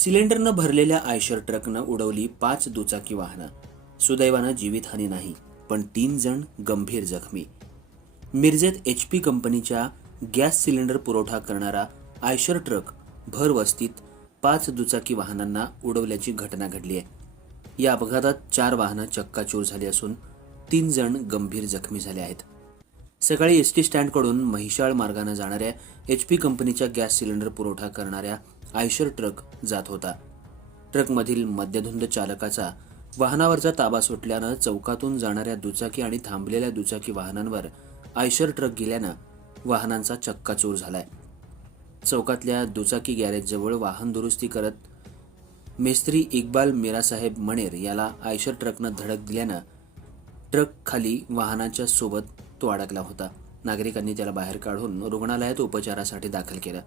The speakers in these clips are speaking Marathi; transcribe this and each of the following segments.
सिलेंडरनं भरलेल्या आयशर ट्रकनं उडवली पाच दुचाकी वाहनं. सुदैवानं जीवितहानी नाही पण तीन जण गंभीर जखमी. मिरजेत एच पी कंपनीच्या गॅस सिलेंडर पुरवठा करणारा आयशर ट्रक भर वस्तीत पाच दुचाकी वाहनांना उडवल्याची घटना घडली आहे. या अपघातात चार वाहनं चक्काचूर झाली असून तीन जण गंभीर जखमी झाले आहेत. सकाळी एस टी स्टँडकडून महिषाळ मार्गानं जाणाऱ्या एच पी कंपनीच्या गॅस सिलेंडर पुरवठा करणाऱ्या आयशर ट्रक जात होता. ट्रकमधील मद्यधुंद चालकाचा वाहनावरचा ताबा सुटल्यानं चौकातून जाणाऱ्या दुचाकी आणि थांबलेल्या दुचाकी वाहनांवर आयशर ट्रक गेल्यानं वाहनांचा चक्काचूर झालाय. चौकातल्या दुचाकी गॅरेजजवळ वाहन दुरुस्ती करत मेस्त्री इक्बाल मीरासाहेब मणेर याला आयशर ट्रकनं धडक दिल्यानं ट्रक खाली वाहनाच्या सोबत तो अडकला होता. नागरिकांनी त्याला बाहेर काढून रुग्णालयात उपचारासाठी दाखल केलं.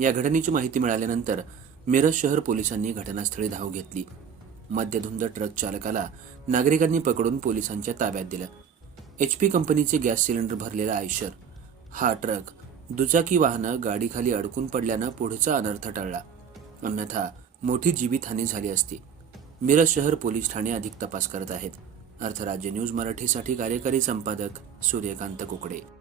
या घटनेची माहिती मिळाल्यानंतर मिरज शहर पोलिसांनी घटनास्थळी धाव घेतली. मद्यधुंद ट्रक चालकाला नागरिकांनी पकडून पोलिसांच्या ताब्यात दिलं. एच पी कंपनीचे गॅस सिलेंडर भरलेला आयशर. हा ट्रक दुचाकी वाहनं गाडीखाली अडकून पडल्यानं पुढचा अनर्थ टळला. अन्यथा मोठी जीवितहानी झाली असती. मिरज शहर पोलीस ठाणे अधिक तपास करत आहेत. अर्थराज्य न्यूज मराठीसाठी कार्यकारी संपादक सूर्यकांत कुकडे.